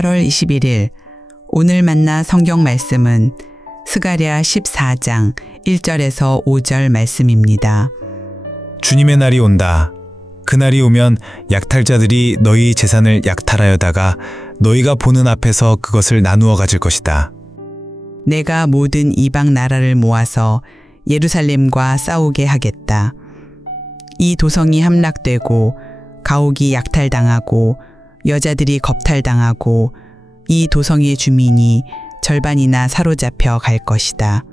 8월 21일 오늘 만나 성경 말씀은 스가랴 14장 1절에서 5절 말씀입니다. 주님의 날이 온다. 그날이 오면 약탈자들이 너희 재산을 약탈하여다가 너희가 보는 앞에서 그것을 나누어 가질 것이다. 내가 모든 이방 나라를 모아서 예루살렘과 싸우게 하겠다. 이 도성이 함락되고 가옥이 약탈당하고 여자들이 겁탈당하고 이 도성의 주민이 절반이나 사로잡혀 갈 것이다.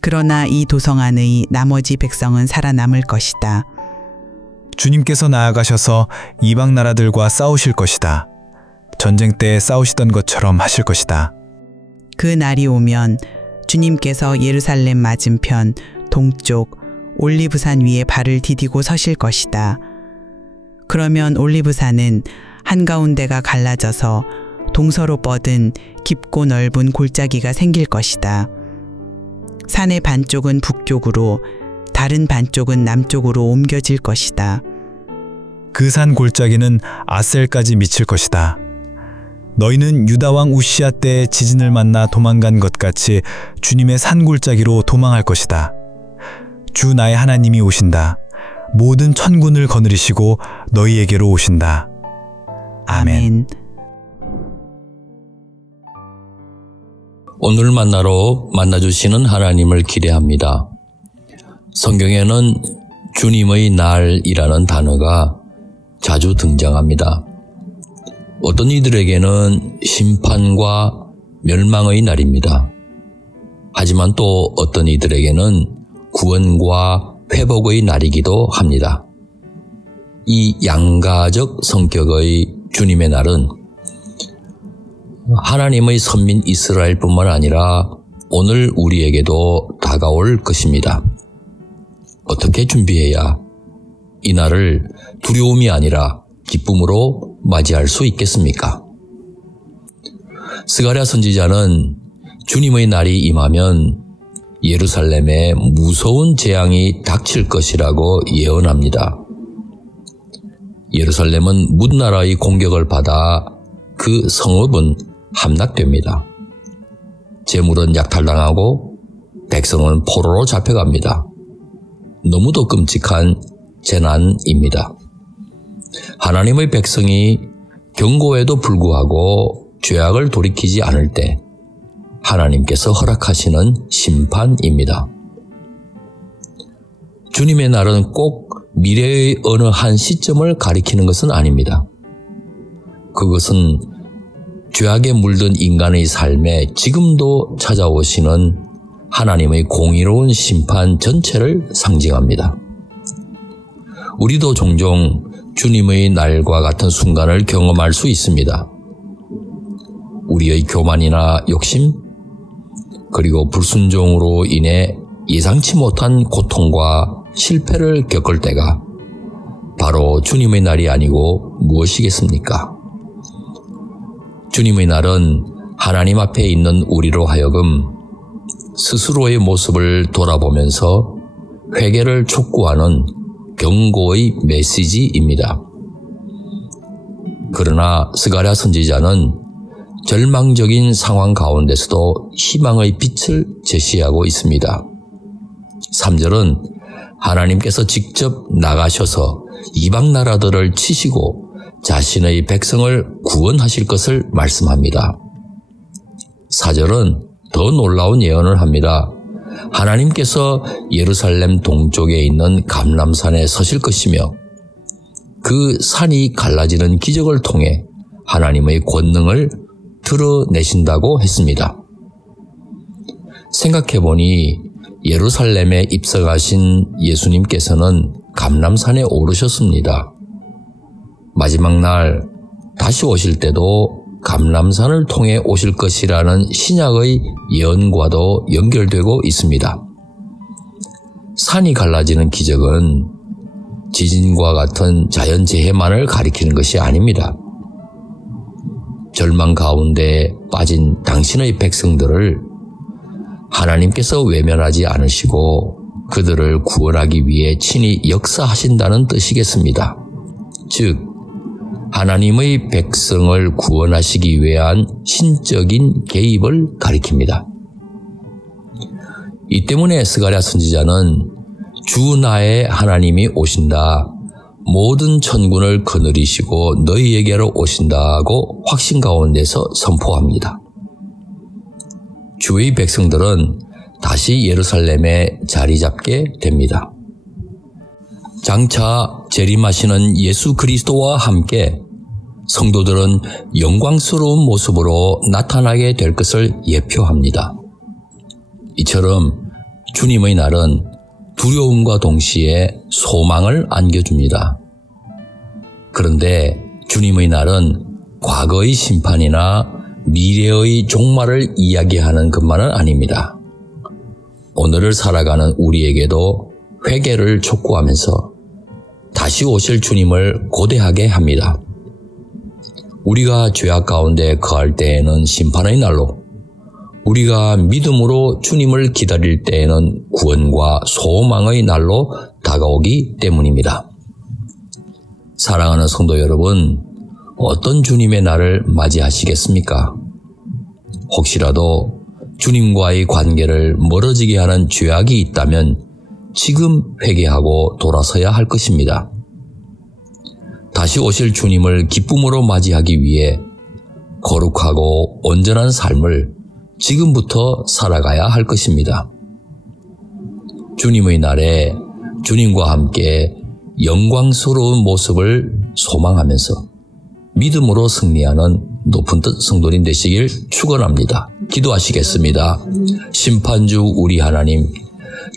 그러나 이 도성 안의 나머지 백성은 살아남을 것이다. 주님께서 나아가셔서 이방 나라들과 싸우실 것이다. 전쟁 때 싸우시던 것처럼 하실 것이다. 그 날이 오면 주님께서 예루살렘 맞은편 동쪽 올리브산 위에 발을 디디고 서실 것이다. 그러면 올리브산은 한가운데가 갈라져서 동서로 뻗은 깊고 넓은 골짜기가 생길 것이다. 산의 반쪽은 북쪽으로 다른 반쪽은 남쪽으로 옮겨질 것이다. 그 산 골짜기는 아셀까지 미칠 것이다. 너희는 유다 왕 우시야 때의 지진을 만나 도망간 것 같이 주님의 산 골짜기로 도망할 것이다. 주 나의 하나님이 오신다. 모든 천군을 거느리시고 너희에게로 오신다. 아멘. 오늘 만나주시는 하나님을 기대합니다. 성경에는 주님의 날이라는 단어가 자주 등장합니다. 어떤 이들에게는 심판과 멸망의 날입니다. 하지만 또 어떤 이들에게는 구원과 회복의 날이기도 합니다. 이 양가적 성격의 주님의 날은 하나님의 선민 이스라엘뿐만 아니라 오늘 우리에게도 다가올 것입니다. 어떻게 준비해야 이 날을 두려움이 아니라 기쁨으로 맞이할 수 있겠습니까? 스가랴 선지자는 주님의 날이 임하면 예루살렘에 무서운 재앙이 닥칠 것이라고 예언합니다. 예루살렘은 문나라의 공격을 받아 그 성읍은 함락됩니다. 재물은 약탈당하고 백성은 포로로 잡혀갑니다. 너무도 끔찍한 재난입니다. 하나님의 백성이 경고에도 불구하고 죄악을 돌이키지 않을 때 하나님께서 허락하시는 심판입니다. 주님의 날은 꼭 미래의 어느 한 시점을 가리키는 것은 아닙니다. 그것은 죄악에 물든 인간의 삶에 지금도 찾아오시는 하나님의 공의로운 심판 전체를 상징합니다. 우리도 종종 주님의 날과 같은 순간을 경험할 수 있습니다. 우리의 교만이나 욕심, 그리고 불순종으로 인해 예상치 못한 고통과 실패를 겪을 때가 바로 주님의 날이 아니고 무엇이겠습니까? 주님의 날은 하나님 앞에 있는 우리로 하여금 스스로의 모습을 돌아보면서 회개를 촉구하는 경고의 메시지입니다. 그러나 스가랴 선지자는 절망적인 상황 가운데서도 희망의 빛을 제시하고 있습니다. 3절은 하나님께서 직접 나가셔서 이방 나라들을 치시고 자신의 백성을 구원하실 것을 말씀합니다. 4절은 더 놀라운 예언을 합니다. 하나님께서 예루살렘 동쪽에 있는 감람산에 서실 것이며 그 산이 갈라지는 기적을 통해 하나님의 권능을 드러내신다고 했습니다. 생각해보니 예루살렘에 입성하신 예수님께서는 감람산에 오르셨습니다. 마지막 날 다시 오실 때도 감람산을 통해 오실 것이라는 신약의 예언과도 연결되고 있습니다. 산이 갈라지는 기적은 지진과 같은 자연재해만을 가리키는 것이 아닙니다. 절망 가운데 빠진 당신의 백성들을 하나님께서 외면하지 않으시고 그들을 구원하기 위해 친히 역사하신다는 뜻이겠습니다. 즉 하나님의 백성을 구원하시기 위한 신적인 개입을 가리킵니다. 이 때문에 스가랴 선지자는 주 나의 하나님이 오신다. 모든 천군을 거느리시고 너희에게로 오신다고 확신 가운데서 선포합니다. 주의 백성들은 다시 예루살렘에 자리 잡게 됩니다. 장차 재림하시는 예수 그리스도와 함께 성도들은 영광스러운 모습으로 나타나게 될 것을 예표합니다. 이처럼 주님의 날은 두려움과 동시에 소망을 안겨줍니다. 그런데 주님의 날은 과거의 심판이나 미래의 종말을 이야기하는 것만은 아닙니다. 오늘을 살아가는 우리에게도 회개를 촉구하면서 다시 오실 주님을 고대하게 합니다. 우리가 죄악 가운데 거할 때에는 심판의 날로, 우리가 믿음으로 주님을 기다릴 때에는 구원과 소망의 날로 다가오기 때문입니다. 사랑하는 성도 여러분, 어떤 주님의 날을 맞이하시겠습니까? 혹시라도 주님과의 관계를 멀어지게 하는 죄악이 있다면 지금 회개하고 돌아서야 할 것입니다. 다시 오실 주님을 기쁨으로 맞이하기 위해 거룩하고 온전한 삶을 지금부터 살아가야 할 것입니다. 주님의 날에 주님과 함께 영광스러운 모습을 소망하면서 믿음으로 승리하는 높은 뜻 성도님 되시길 축원합니다. 기도하시겠습니다. 심판주 우리 하나님,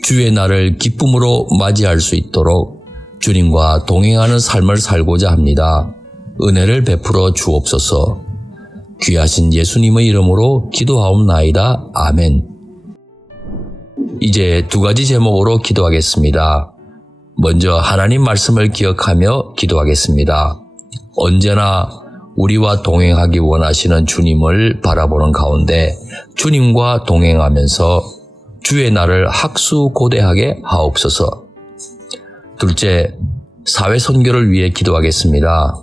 주의 날을 기쁨으로 맞이할 수 있도록 주님과 동행하는 삶을 살고자 합니다. 은혜를 베풀어 주옵소서. 귀하신 예수님의 이름으로 기도하옵나이다. 아멘. 이제 두 가지 제목으로 기도하겠습니다. 먼저 하나님 말씀을 기억하며 기도하겠습니다. 언제나 우리와 동행하기 원하시는 주님을 바라보는 가운데 주님과 동행하면서 주의 날을 학수고대하게 하옵소서. 둘째, 사회 선교를 위해 기도하겠습니다.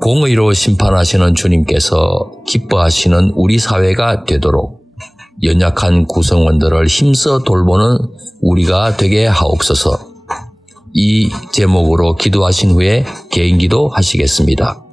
공의로 심판하시는 주님께서 기뻐하시는 우리 사회가 되도록 연약한 구성원들을 힘써 돌보는 우리가 되게 하옵소서. 이 제목으로 기도하신 후에 개인기도 하시겠습니다.